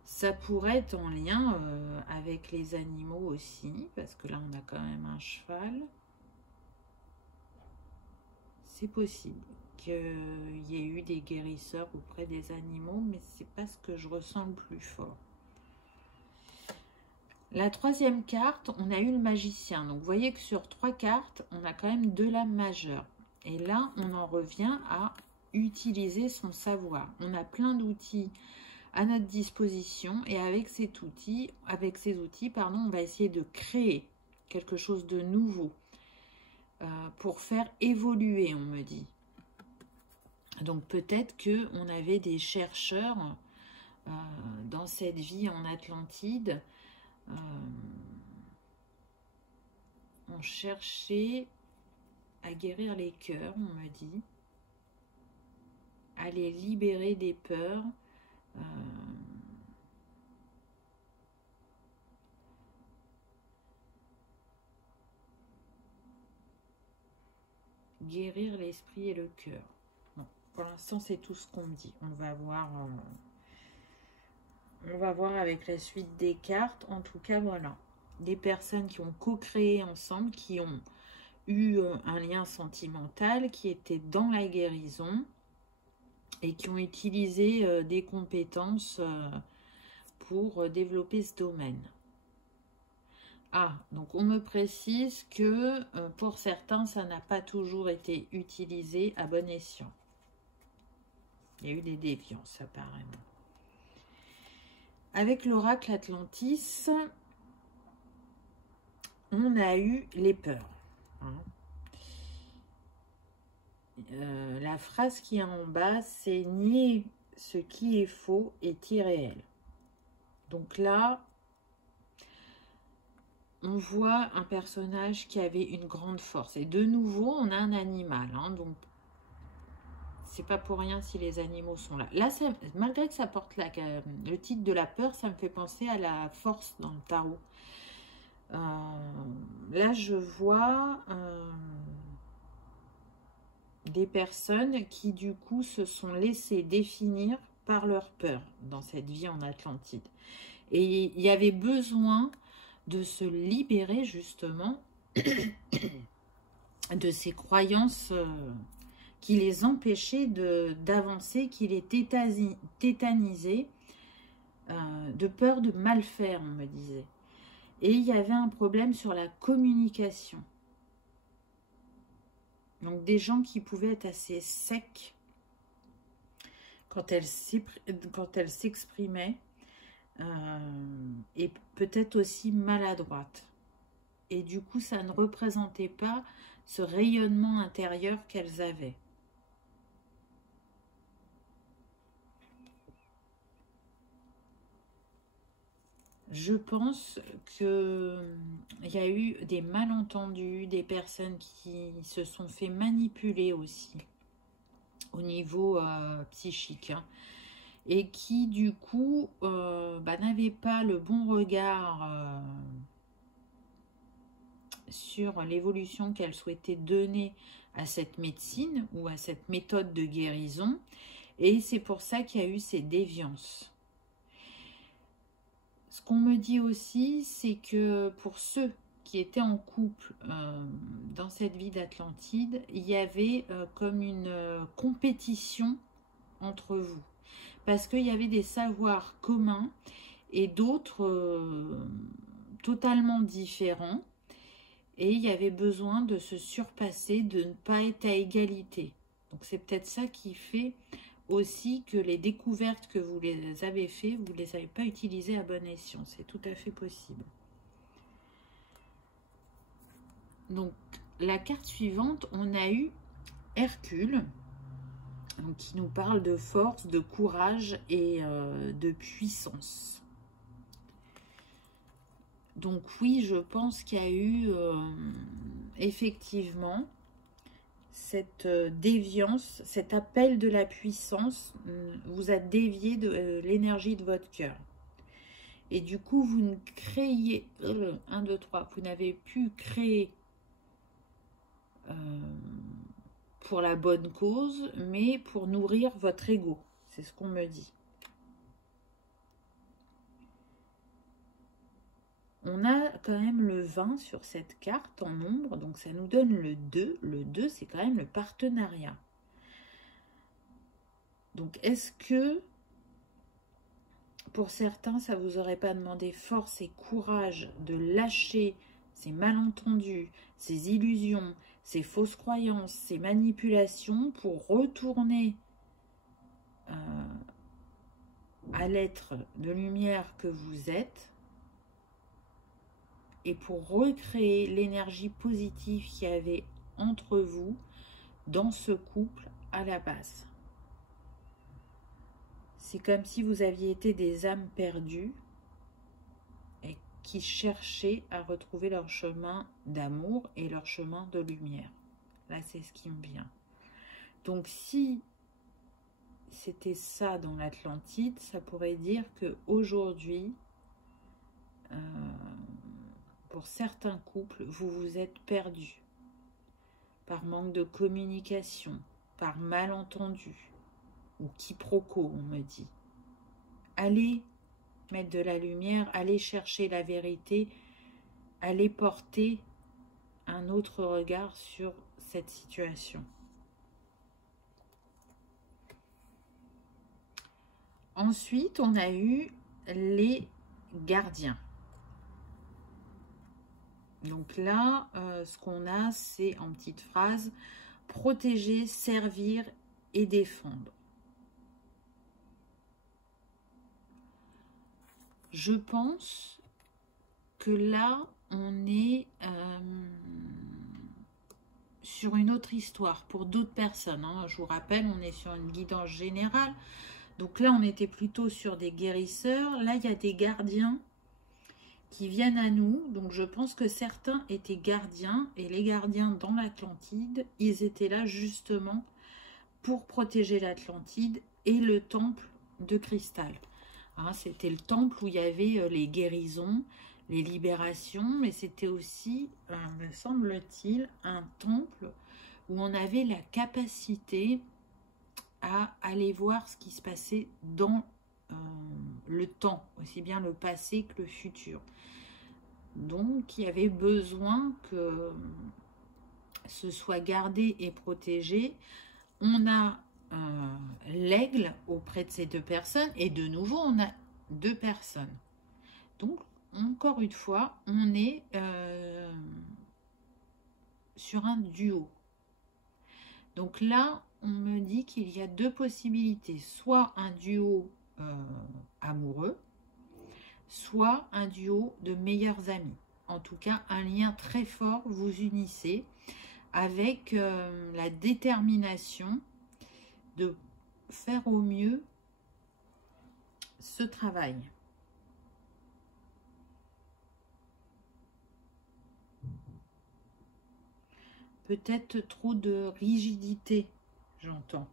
Ça pourrait être en lien avec les animaux aussi, parce que là, on a quand même un cheval. C'est possible qu'il y ait eu des guérisseurs auprès des animaux, mais c'est pas ce que je ressens le plus fort. La troisième carte, on a eu le magicien. Donc, vous voyez que sur 3 cartes, on a quand même 2 lames majeures. Et là, on en revient à utiliser son savoir. On a plein d'outils à notre disposition et avec ces outils, on va essayer de créer quelque chose de nouveau pour faire évoluer, on me dit. Donc, peut-être qu'on avait des chercheurs dans cette vie en Atlantide. On cherchait à guérir les cœurs, on me dit, à les libérer des peurs, guérir l'esprit et le cœur. Bon, pour l'instant, c'est tout ce qu'on me dit. On va voir avec la suite des cartes. En tout cas, voilà. Des personnes qui ont co-créé ensemble, qui ont eu un lien sentimental, qui étaient dans la guérison et qui ont utilisé des compétences pour développer ce domaine. Ah, donc on me précise que pour certains, ça n'a pas toujours été utilisé à bon escient. Il y a eu des déviances apparemment. Avec l'oracle Atlantis, on a eu les peurs. Hein. La phrase qui est en bas, c'est « nier ce qui est faux est irréel ». Donc là, on voit un personnage qui avait une grande force. Et de nouveau, on a un animal. Hein, donc, c'est pas pour rien si les animaux sont là. Là, ça, malgré que ça porte le titre de la peur, ça me fait penser à la force dans le tarot. Là, je vois des personnes qui, du coup, se sont laissées définir par leur peur dans cette vie en Atlantide. Et il y avait besoin de se libérer, justement, de ces croyances qui les empêchaient d'avancer, qui les tétanisaient, de peur de mal faire, on me disait. Et il y avait un problème sur la communication. Donc des gens qui pouvaient être assez secs quand elles s'exprimaient et peut-être aussi maladroites. et du coup ça ne représentait pas ce rayonnement intérieur qu'elles avaient. Je pense qu'il y a eu des malentendus, des personnes qui se sont fait manipuler aussi au niveau psychique, hein, et qui du coup n'avaient pas le bon regard sur l'évolution qu'elles souhaitaient donner à cette médecine ou à cette méthode de guérison, et c'est pour ça qu'il y a eu ces déviances. Ce qu'on me dit aussi, c'est que pour ceux qui étaient en couple dans cette vie d'Atlantide, il y avait comme une compétition entre vous. Parce qu'il y avait des savoirs communs et d'autres totalement différents. Et il y avait besoin de se surpasser, de ne pas être à égalité. Donc c'est peut-être ça qui fait aussi que les découvertes que vous les avez faites, vous ne les avez pas utilisées à bon escient. C'est tout à fait possible. Donc, la carte suivante, on a eu Hercule, donc, qui nous parle de force, de courage et de puissance. Donc oui, je pense qu'il y a eu effectivement cette déviance, cet appel de la puissance vous a dévié de l'énergie de votre cœur. Et du coup, vous ne créez, 1, 2, 3, vous n'avez pu créer pour la bonne cause, mais pour nourrir votre ego. C'est ce qu'on me dit. On a quand même le 20 sur cette carte en ombre, donc ça nous donne le 2. Le 2, c'est quand même le partenariat. Donc, est-ce que, pour certains, ça vous aurait pas demandé force et courage de lâcher ces malentendus, ces illusions, ces fausses croyances, ces manipulations pour retourner à l'être de lumière que vous êtes et pour recréer l'énergie positive qu'il y avait entre vous dans ce couple à la base. C'est comme si vous aviez été des âmes perdues et qui cherchaient à retrouver leur chemin d'amour et leur chemin de lumière. Là, c'est ce qui me vient. Donc, si c'était ça dans l'Atlantide, ça pourrait dire qu'aujourd'hui, pour certains couples, vous vous êtes perdus par manque de communication, par malentendu ou quiproquo, on me dit. Allez mettre de la lumière, allez chercher la vérité, allez porter un autre regard sur cette situation. Ensuite, on a eu les gardiens. Donc là, ce qu'on a, c'est en petite phrase, protéger, servir et défendre. Je pense que là, on est sur une autre histoire pour d'autres personnes, hein. Je vous rappelle, on est sur une guidance générale. Donc là, on était plutôt sur des guérisseurs. Là, il y a des gardiens qui viennent à nous. Donc je pense que certains étaient gardiens. Et les gardiens dans l'Atlantide, ils étaient là justement pour protéger l'Atlantide et le temple de cristal. Hein, c'était le temple où il y avait les guérisons, les libérations. Mais c'était aussi, me semble-t-il, un temple où on avait la capacité à aller voir ce qui se passait dans le temps, aussi bien le passé que le futur. Donc, il y avait besoin que ce soit gardé et protégé. On a l'aigle auprès de ces deux personnes et de nouveau, on a deux personnes. Donc, encore une fois, on est sur un duo. Donc là, on me dit qu'il y a deux possibilités, soit un duo amoureux, soit un duo de meilleurs amis. en tout cas un lien très fort vous unissez avec la détermination de faire au mieux ce travail. Peut-être trop de rigidité, j'entends.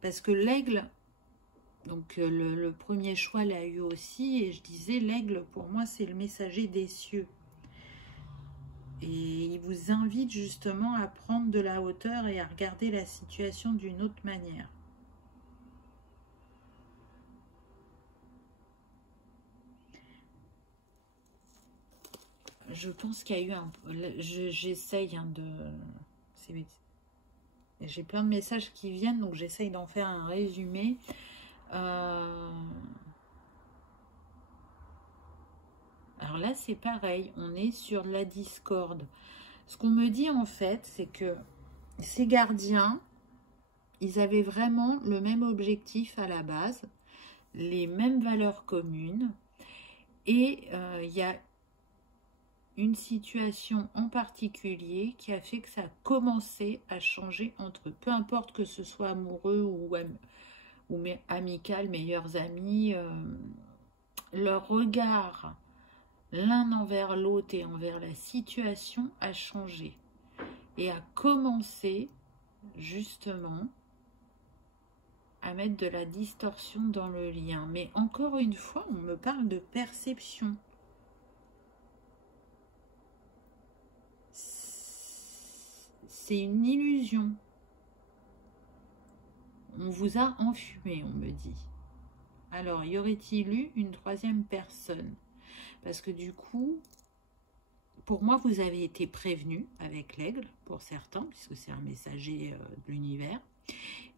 Parce que l'aigle, donc le premier choix l'a eu aussi, et je disais, l'aigle, pour moi, c'est le messager des cieux. Et il vous invite justement à prendre de la hauteur et à regarder la situation d'une autre manière. Je pense qu'il y a eu un... J'essaye de... J'ai plein de messages qui viennent, donc j'essaye d'en faire un résumé. Alors là, c'est pareil, on est sur la discorde. Ce qu'on me dit en fait, c'est que ces gardiens, ils avaient vraiment le même objectif à la base, les mêmes valeurs communes, et il y a une situation en particulier qui a fait que ça a commencé à changer entre eux. Peu importe que ce soit amoureux ou amical, meilleurs amis, leur regard l'un envers l'autre et envers la situation a changé et a commencé justement à mettre de la distorsion dans le lien. Mais encore une fois, on me parle de perception. C'est une illusion. On vous a enfumé, on me dit. Alors, y aurait-il eu une troisième personne? Parce que du coup, pour moi, vous avez été prévenu avec l'aigle, pour certains, puisque c'est un messager de l'univers.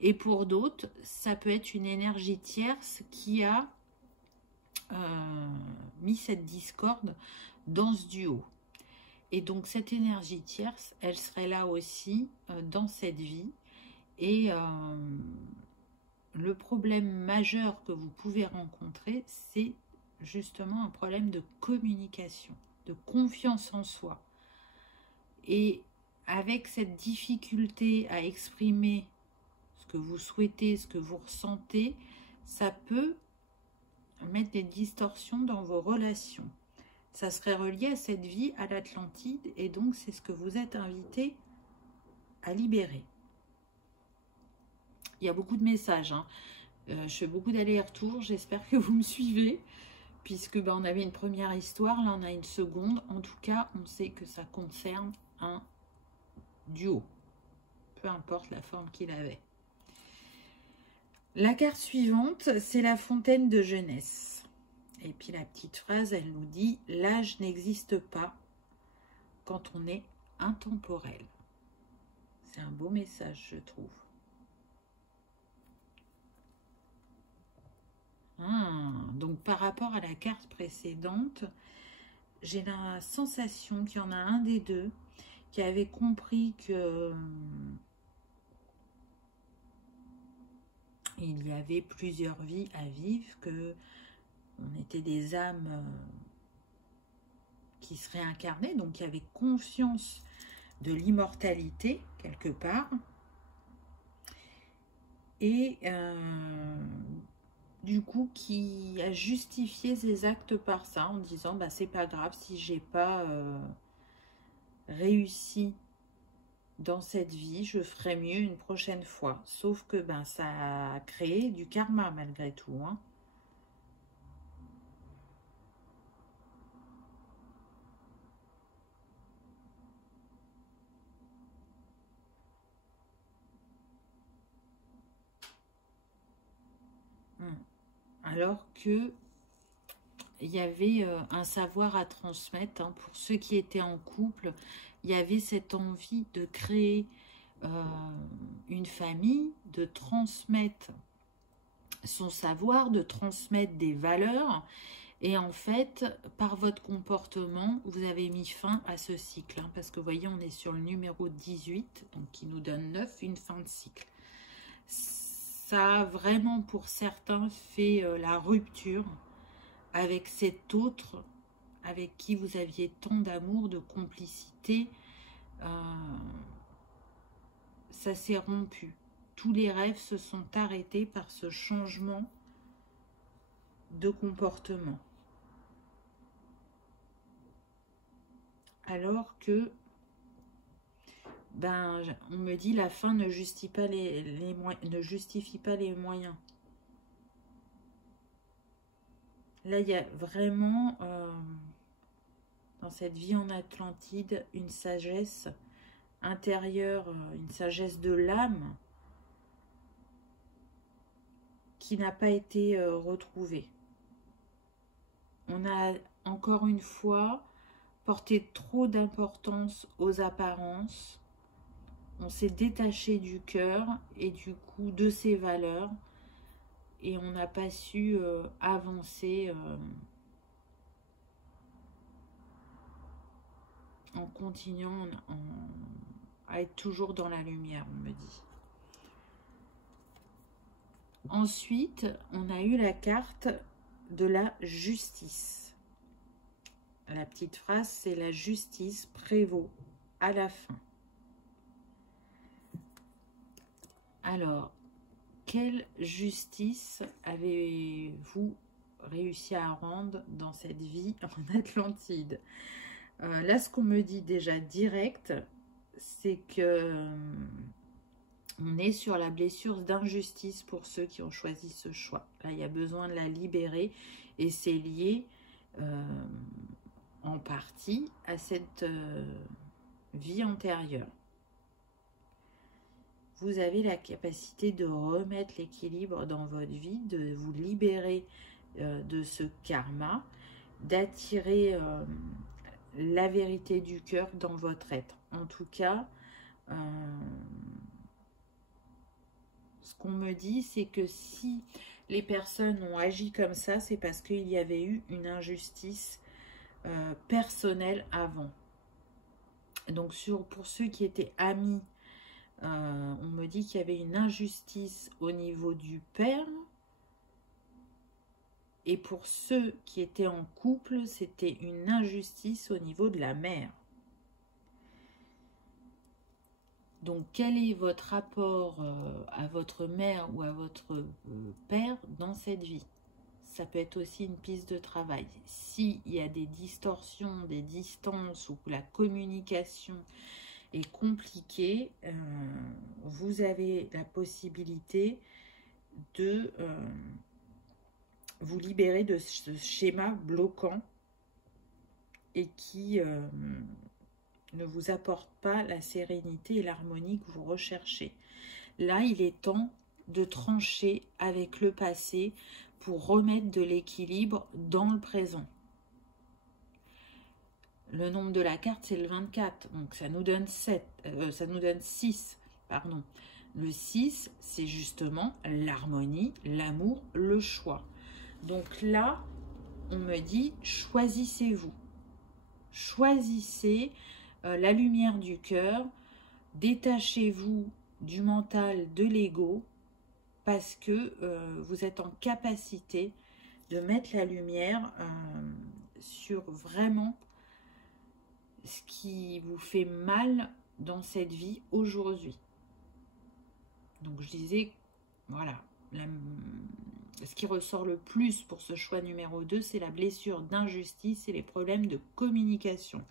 Et pour d'autres, ça peut être une énergie tierce qui a mis cette discorde dans ce duo. Et donc, cette énergie tierce, elle serait là aussi dans cette vie. Et le problème majeur que vous pouvez rencontrer, c'est justement un problème de communication, de confiance en soi. Et avec cette difficulté à exprimer ce que vous souhaitez, ce que vous ressentez, ça peut mettre des distorsions dans vos relations. Ça serait relié à cette vie à l'Atlantide, et donc c'est ce que vous êtes invité à libérer. Il y a beaucoup de messages, hein. Je fais beaucoup d'allers-retours, j'espère que vous me suivez, puisque on avait une première histoire, là on a une seconde. En tout cas, on sait que ça concerne un duo, peu importe la forme qu'il avait. La carte suivante, c'est la fontaine de jeunesse. Et puis la petite phrase, elle nous dit « L'âge n'existe pas quand on est intemporel ». C'est un beau message, je trouve. Donc par rapport à la carte précédente, j'ai la sensation qu'il y en a un des deux qui avait compris que il y avait plusieurs vies à vivre, que on était des âmes qui se réincarnaient, donc qui avaient conscience de l'immortalité quelque part. Et du coup, qui a justifié ses actes par ça, en disant bah, c'est pas grave si j'ai pas réussi dans cette vie, je ferai mieux une prochaine fois. Sauf que ça a créé du karma malgré tout, hein. Alors que il y avait un savoir à transmettre, hein. Pour ceux qui étaient en couple, il y avait cette envie de créer une famille, de transmettre son savoir, de transmettre des valeurs. Et en fait, par votre comportement, vous avez mis fin à ce cycle, hein, parce que vous voyez, on est sur le numéro 18, donc qui nous donne 9, une fin de cycle. Ça a vraiment pour certains fait la rupture avec cet autre avec qui vous aviez tant d'amour, de complicité, ça s'est rompu. Tous les rêves se sont arrêtés par ce changement de comportement. Alors que, on me dit la fin ne justifie pas ne justifie pas les moyens. Là, il y a vraiment, dans cette vie en Atlantide, une sagesse intérieure, une sagesse de l'âme qui n'a pas été retrouvée. On a, encore une fois, porté trop d'importance aux apparences. On s'est détaché du cœur et du coup de ses valeurs. Et on n'a pas su avancer en continuant à être toujours dans la lumière, on me dit. Ensuite, on a eu la carte de la justice. La petite phrase, c'est la justice prévaut à la fin. Alors, quelle justice avez-vous réussi à rendre dans cette vie en Atlantide? Là, ce qu'on me dit déjà direct, c'est que on est sur la blessure d'injustice pour ceux qui ont choisi ce choix. Là, il y a besoin de la libérer et c'est lié en partie à cette vie antérieure. Vous avez la capacité de remettre l'équilibre dans votre vie, de vous libérer de ce karma, d'attirer la vérité du cœur dans votre être. En tout cas, ce qu'on me dit, c'est que si les personnes ont agi comme ça, c'est parce qu'il y avait eu une injustice personnelle avant. Donc pour ceux qui étaient amis, on me dit qu'il y avait une injustice au niveau du père. Et pour ceux qui étaient en couple, c'était une injustice au niveau de la mère. Donc, quel est votre rapport à votre mère ou à votre père dans cette vie? Ça peut être aussi une piste de travail. S'il y a des distorsions, des distances ou que la communication est compliquée, vous avez la possibilité de vous libérer de ce schéma bloquant et qui ne vous apporte pas la sérénité et l'harmonie que vous recherchez. Là, il est temps de trancher avec le passé pour remettre de l'équilibre dans le présent. Le nombre de la carte, c'est le 24, donc ça nous donne 6, pardon. Le 6, c'est justement l'harmonie, l'amour, le choix. Donc là, on me dit, choisissez-vous. Choisissez la lumière du cœur, détachez-vous du mental, de l'ego, parce que vous êtes en capacité de mettre la lumière sur vraiment ce qui vous fait mal dans cette vie aujourd'hui. Donc je disais, voilà, ce qui ressort le plus pour ce choix numéro 2, c'est la blessure d'injustice et les problèmes de communication.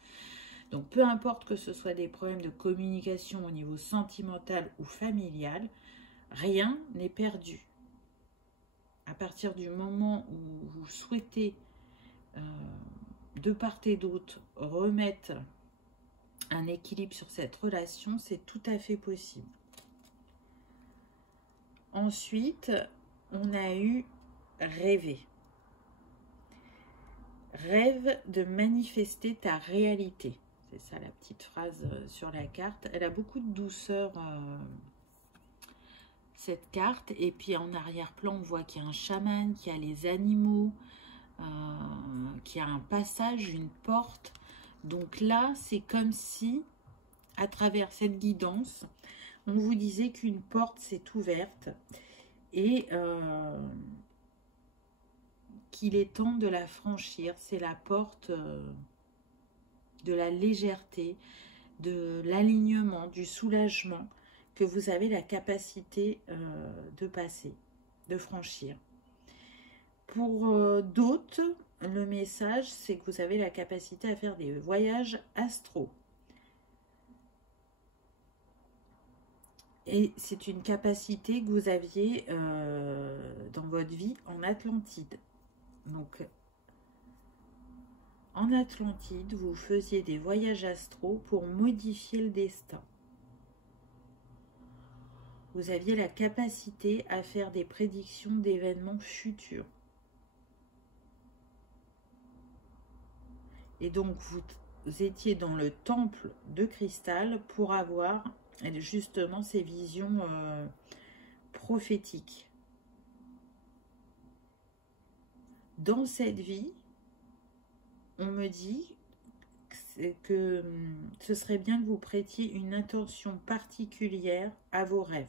Donc peu importe que ce soit des problèmes de communication au niveau sentimental ou familial, rien n'est perdu. À partir du moment où vous souhaitez, de part et d'autre, remettre un équilibre sur cette relation, c'est tout à fait possible. Ensuite, on a eu rêver. Rêve de manifester ta réalité. C'est ça la petite phrase sur la carte. Elle a beaucoup de douceur, cette carte. Et puis en arrière-plan, on voit qu'il y a un chaman, qu'il y a les animaux, qu'il y a un passage, une porte. Donc là, c'est comme si, à travers cette guidance, on vous disait qu'une porte s'est ouverte et qu'il est temps de la franchir. C'est la porte de la légèreté, de l'alignement, du soulagement que vous avez la capacité de passer, de franchir. Pour d'autres, le message, c'est que vous avez la capacité à faire des voyages astraux. Et c'est une capacité que vous aviez dans votre vie en Atlantide. Donc, en Atlantide, vous faisiez des voyages astraux pour modifier le destin. Vous aviez la capacité à faire des prédictions d'événements futurs. Et donc, vous étiez dans le temple de cristal pour avoir justement ces visions prophétiques. Dans cette vie, on me dit que ce serait bien que vous prêtiez une attention particulière à vos rêves.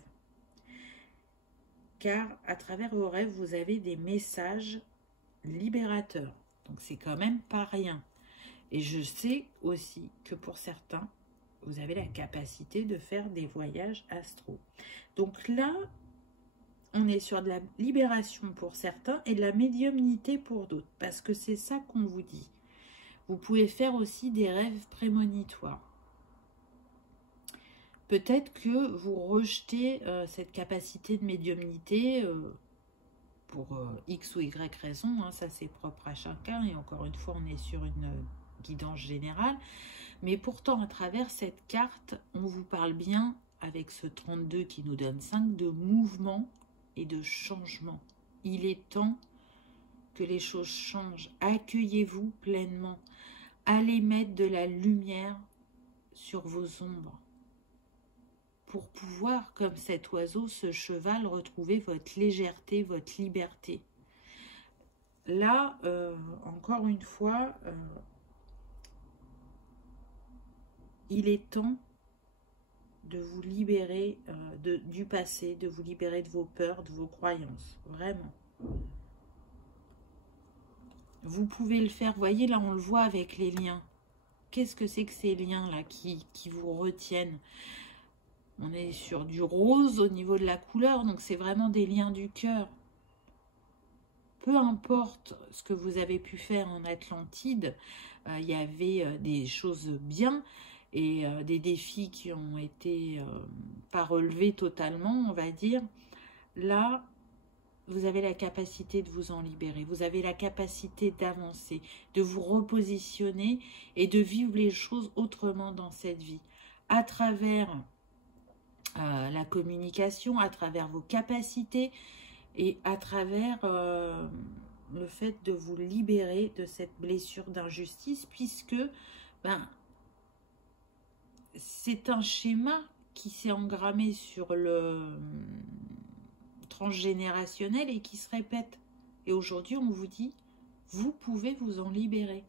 Car à travers vos rêves, vous avez des messages libérateurs. Donc c'est quand même pas rien. Et je sais aussi que pour certains, vous avez la capacité de faire des voyages astraux. Donc là, on est sur de la libération pour certains et de la médiumnité pour d'autres. Parce que c'est ça qu'on vous dit. Vous pouvez faire aussi des rêves prémonitoires. Peut-être que vous rejetez cette capacité de médiumnité pour X ou Y raison. Hein, ça, c'est propre à chacun. Et encore une fois, on est sur une guidance générale. Mais pourtant, à travers cette carte, on vous parle bien, avec ce 32 qui nous donne 5, de mouvement et de changement. Il est temps que les choses changent. Accueillez-vous pleinement. Allez mettre de la lumière sur vos ombres. Pour pouvoir, comme cet oiseau, ce cheval, retrouver votre légèreté, votre liberté. Là, encore une fois, il est temps de vous libérer du passé, de vous libérer de vos peurs, de vos croyances. Vraiment. Vous pouvez le faire. Vous voyez, là, on le voit avec les liens. Qu'est-ce que c'est que ces liens-là qui vous retiennent? On est sur du rose au niveau de la couleur, donc c'est vraiment des liens du cœur. Peu importe ce que vous avez pu faire en Atlantide, il y avait des choses bien et des défis qui ont été pas relevés totalement, on va dire. Là, vous avez la capacité de vous en libérer. Vous avez la capacité d'avancer, de vous repositionner et de vivre les choses autrement dans cette vie. À travers la communication, à travers vos capacités et à travers le fait de vous libérer de cette blessure d'injustice, puisque c'est un schéma qui s'est engrammé sur le transgénérationnel et qui se répète. Et aujourd'hui, on vous dit, vous pouvez vous en libérer.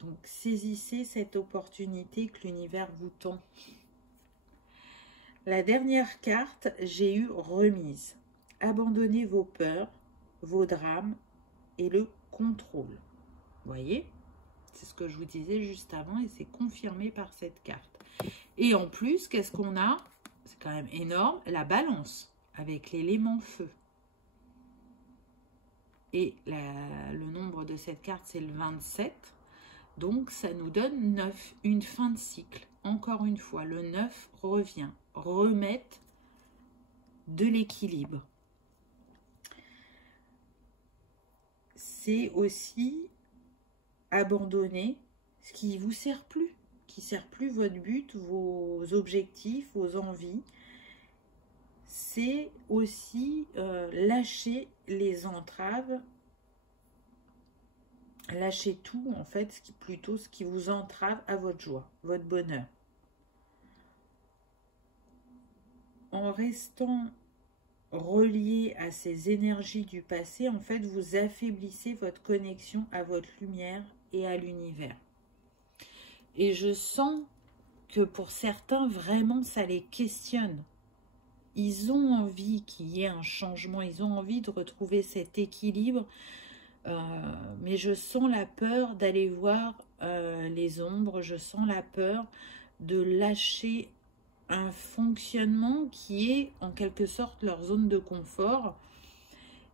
Donc, saisissez cette opportunité que l'univers vous tend. La dernière carte, j'ai eu remise. Abandonnez vos peurs, vos drames et le contrôle. Vous voyez? C'est ce que je vous disais juste avant et c'est confirmé par cette carte. Et en plus, qu'est-ce qu'on a? C'est quand même énorme, la balance avec l'élément feu. Et le nombre de cette carte, c'est le 27. Donc, ça nous donne 9, une fin de cycle. Encore une fois, le 9 revient, remettre de l'équilibre. C'est aussi abandonner ce qui ne vous sert plus, qui ne sert plus votre but, vos objectifs, vos envies. C'est aussi lâcher les entraves, lâcher tout en fait, plutôt ce qui vous entrave à votre joie, votre bonheur. En restant relié à ces énergies du passé, en fait, vous affaiblissez votre connexion à votre lumière et à l'univers. Et je sens que pour certains, vraiment, ça les questionne. ils ont envie qu'il y ait un changement, ils ont envie de retrouver cet équilibre, mais je sens la peur d'aller voir les ombres, je sens la peur de lâcher un fonctionnement qui est en quelque sorte leur zone de confort,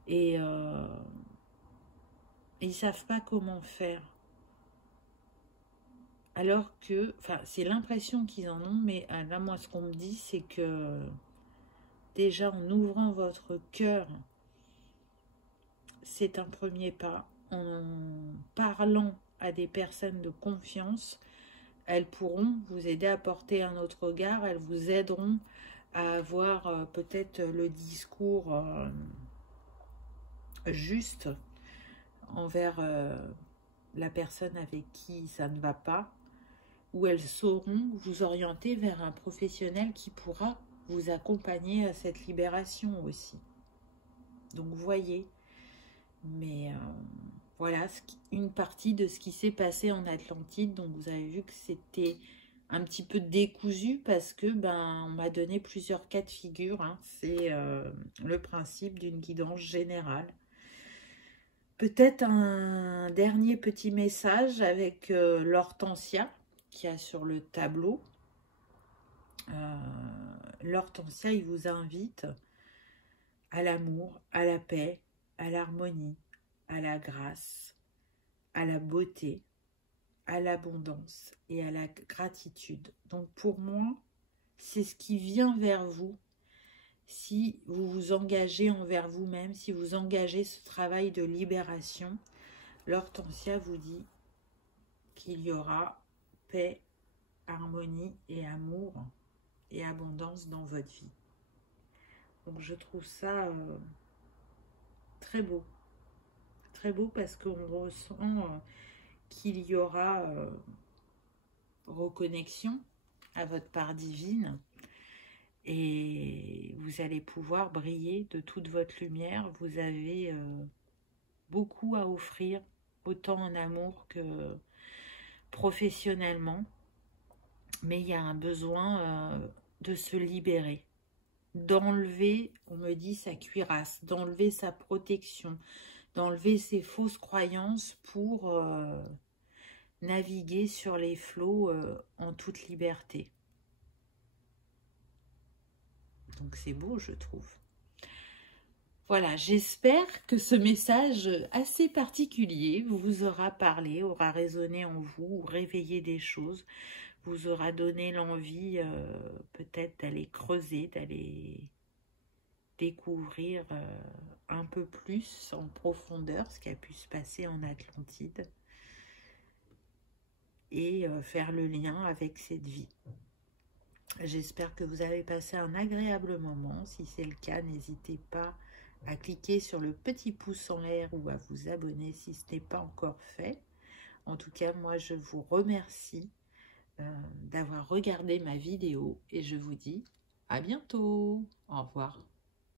et ils ne savent pas comment faire. Alors que, enfin, c'est l'impression qu'ils en ont, mais là, moi, ce qu'on me dit, c'est que déjà, en ouvrant votre cœur, c'est un premier pas. En parlant à des personnes de confiance, elles pourront vous aider à porter un autre regard, elles vous aideront à avoir peut-être le discours juste envers la personne avec qui ça ne va pas, où elles sauront vous orienter vers un professionnel qui pourra vous accompagner à cette libération aussi. Donc voyez, mais voilà une partie de ce qui s'est passé en Atlantide. Donc vous avez vu que c'était un petit peu décousu parce que on m'a donné plusieurs cas de figure, hein. C'est le principe d'une guidance générale. Peut-être un dernier petit message avec l'hortensia qu'il y a sur le tableau. L'hortensia, il vous invite à l'amour, à la paix, à l'harmonie, à la grâce, à la beauté, à l'abondance et à la gratitude. Donc pour moi, c'est ce qui vient vers vous si vous vous engagez envers vous-même, si vous engagez ce travail de libération. L'hortensia vous dit qu'il y aura paix, harmonie et amour et abondance dans votre vie. Donc je trouve ça très beau parce qu'on ressent qu'il y aura reconnexion à votre part divine et vous allez pouvoir briller de toute votre lumière. Vous avez beaucoup à offrir, autant en amour que professionnellement, mais il y a un besoin de se libérer, d'enlever, on me dit, sa cuirasse, d'enlever sa protection, d'enlever ses fausses croyances pour naviguer sur les flots en toute liberté. Donc c'est beau, je trouve. Voilà, j'espère que ce message assez particulier vous aura parlé, aura résonné en vous, réveillé des choses, vous aura donné l'envie peut-être d'aller creuser, d'aller découvrir un peu plus en profondeur ce qui a pu se passer en Atlantide et faire le lien avec cette vie. J'espère que vous avez passé un agréable moment. Si c'est le cas, n'hésitez pas à cliquer sur le petit pouce en l'air ou à vous abonner si ce n'est pas encore fait. En tout cas, moi, je vous remercie d'avoir regardé ma vidéo et je vous dis à bientôt. Au revoir.